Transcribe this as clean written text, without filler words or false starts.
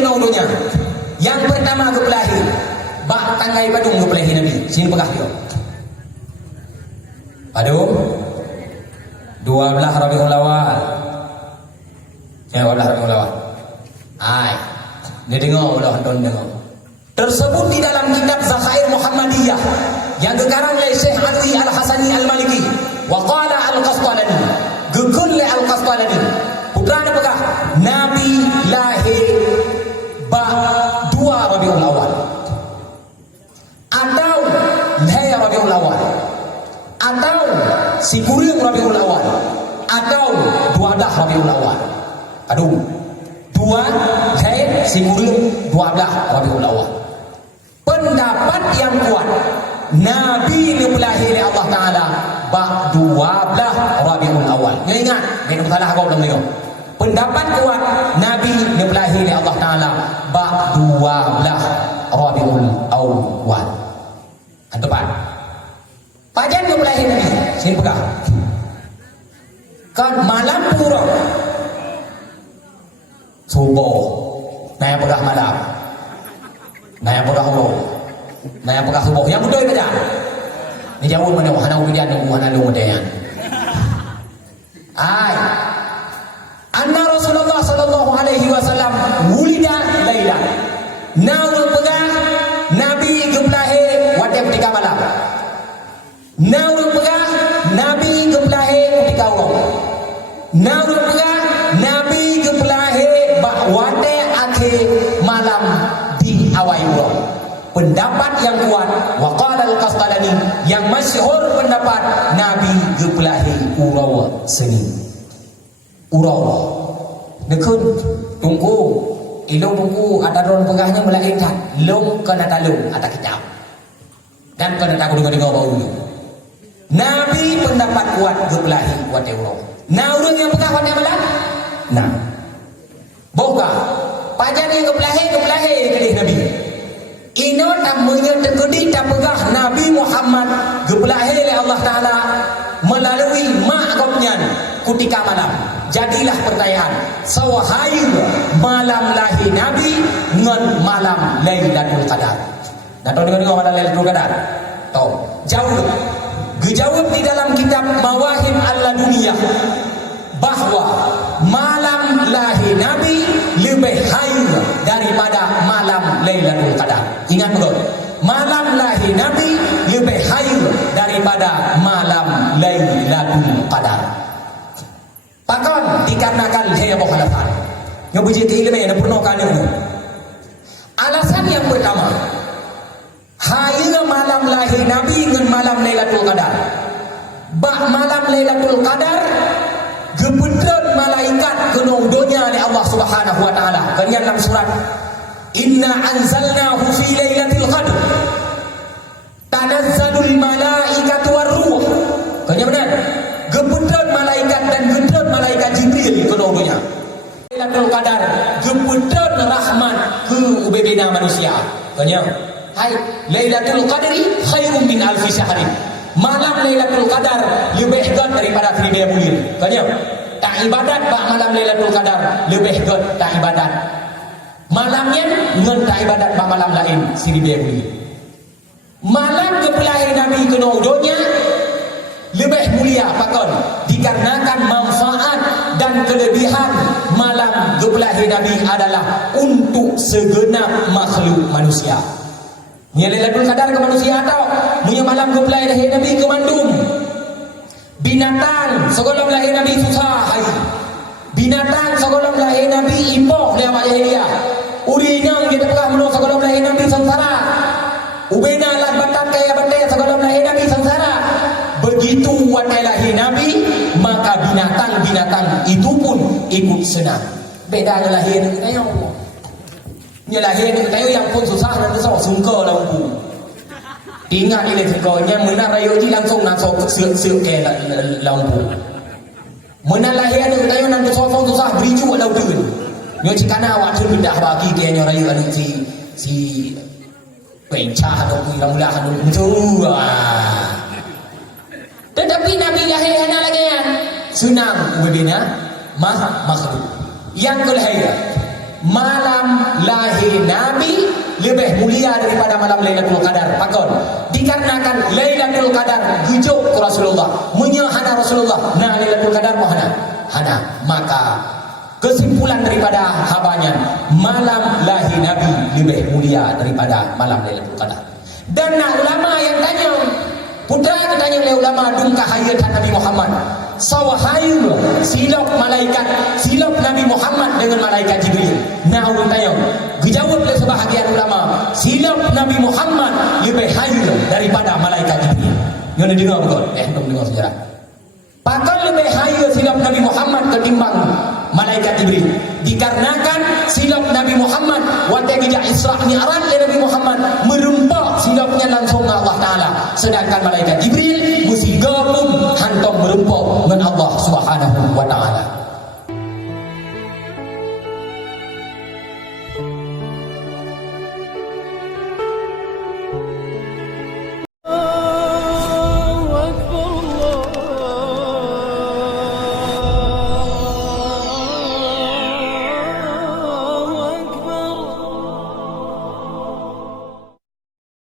kena udunya. Yang pertama kebelahi bak tanggai padung kebelahi Nabi. Sini pegah dia. Padung 12 Rabiul Awal. Ya, 12 Rabiul Awal. Hai. Dia dengar ulah anton dengar. Tersebut di dalam kitab Zakhair Muhammadiyah yang dikarang oleh Syekh Alwi Al-Hasani Al-Maliki wa qala Al-Qastalani gegul Al-Qastalani putra pegah Nabi lahir ba 2 Rabiul Awal atau lahir Rabiul Awal atau si kuring Rabiul Awal atau 12 Rabiul Awal. Aduh, 2 lahir si kuring 12 Rabiul Awal. Pendapat yang kuat Nabi dilahir oleh Allah Ta'ala bak 12 Rabiul Awal. Ingat, dia salah kau belum dengar. Pendapat kuat Nabi dilahir oleh Allah Ta'ala bak 12 Rabiul Awal. Tepat. Pajan dilahir Nabi. Sini pegang. Kan malam pura subuh. Naya pegang malam. Naya pegang subuh. Naya pegang subuh. Yang betul baca. Ni jauh mana wahana ujian dan wahana lu mudayan. Ai. Anna Rasulullah sallallahu alaihi wasallam wulida laila. Naul pegang Nabi geblahe wadai ketika malam. Naul pegang Nabi geblahe ketika urang. Naul pegang Nabi geblahe bak wadai akhir malam di awal urang. Pendapat yang kuat waqala Al-Qastalani yang masyhur pendapat Nabi geblahe urang seni. Urang. Nekun tunggu ilung tunggu ada ron pegahnya melahirkan long kena talung atas kicap dan kena takut dengar bau ni. Nabi pendapat kuat geblahi kuat urang. Nah urang yang pegah kuat malam. Nah. Boga pajan yang geblahi kelih Nabi. Ino namanya terkedi tak pegah Nabi Muhammad geblahi oleh Allah Taala melalui mak kopnya ketika malam. Jadilah pertanyaan, sawahayu malam lahir Nabi ngan malam Lailatul Qadar. Nah, tahu dengan malam Lailatul Qadar? Tahu. Jauh. Dijawab di dalam kitab Mawahib Al-Laduniyah bahwa malam lahir Nabi lebih hayu daripada malam Lailatul Qadar. Ingat betul. Malam lahir Nabi lebih hayu daripada malam Lailatul Qadar. Takkan dikarenakan dia mukhalafat. Yang berjaya keilmu yang pernah kali ini. Alasan yang pertama, hari malam lahir Nabi dengan malam Lailatul Qadar. Bak malam Lailatul Qadar gebetan malaikat kenong dunia oleh Allah Subhanahu wa taala. Kalian dalam surat Inna anzalnahu fi Lailatul Qadar. Tanazzalul malaikatu war-ruh. Kalian benar? Gebetan malaikat dan gebetan malaikat Jibril keduanya. Lailatul Qadar gebetan rahmat ke ubebina manusia. Tanya, hai Lailatul Qadri khairum min alfi syahrin. Malam Lailatul Qadar lebih hebat daripada 1000 bulan. Tanya, tak ibadat bak malam Lailatul Qadar lebih hebat tak ibadat. Malamnya ngan tak ibadat bak malam lain 1000 bulan. Malam kepelahiran Nabi keduanya lebih mulia pakon dikarenakan manfaat dan kelebihan malam gebelahi Nabi adalah untuk segenap makhluk manusia. Ni Lailatul Qadar ke manusia atau punya malam gebelahi Nabi ke mandum. Binatang segala lahir Nabi susah hai. Binatang segala lahir Nabi ipoh dia mak jahiliah. Urinang kita pegah menung segala lahir Nabi sengsara. Ubena alat batat kaya batai segala lahir Nabi sengsara. Begitu watai lahir Nabi, maka binatang-binatang itu pun ikut senang. Beda dengan lahir kita yang Allah. Ni lahir kita yang pun susah dan susah sungka lampu. Ingat ni letaknya mana raya ji langsung seuk ke lampu. Mana lahir kita yang nanti susah beriju walau tu. Nyo cikana awak tu bedah bagi dia nyo raya ni si pencah atau mudah tu. Tetapi Nabi lahir hana lagi yang senang ubebina makhluk. Yang kelahir malam lahir Nabi lebih mulia daripada malam Lailatul Qadar. Pakon dikarenakan Lailatul Qadar gujuk ke Rasulullah, menyahana Rasulullah na Lailatul Qadar mohana hana. Maka kesimpulan daripada habanya, malam lahir Nabi lebih mulia daripada malam Lailatul Qadar. Dan ulama yang tanya, putra tanya oleh ulama dungkah hayatan Nabi Muhammad sawahayu silap malaikat, silap Nabi Muhammad dengan malaikat Jibril. Nah ulun tanya, dijawab oleh sebahagian ulama, silap Nabi Muhammad lebih hayu daripada malaikat Jibril. Yang dengar betul? Untuk dengar sejarah. Pakal lebih hayu silap Nabi Muhammad ketimbang malaikat Jibril. Dikarenakan silap Nabi Muhammad waktu kerja Isra Mi'raj Nabi Muhammad merempak silapnya langsung ke Allah Ta'ala. Sedangkan malaikat Jibril mesti gapa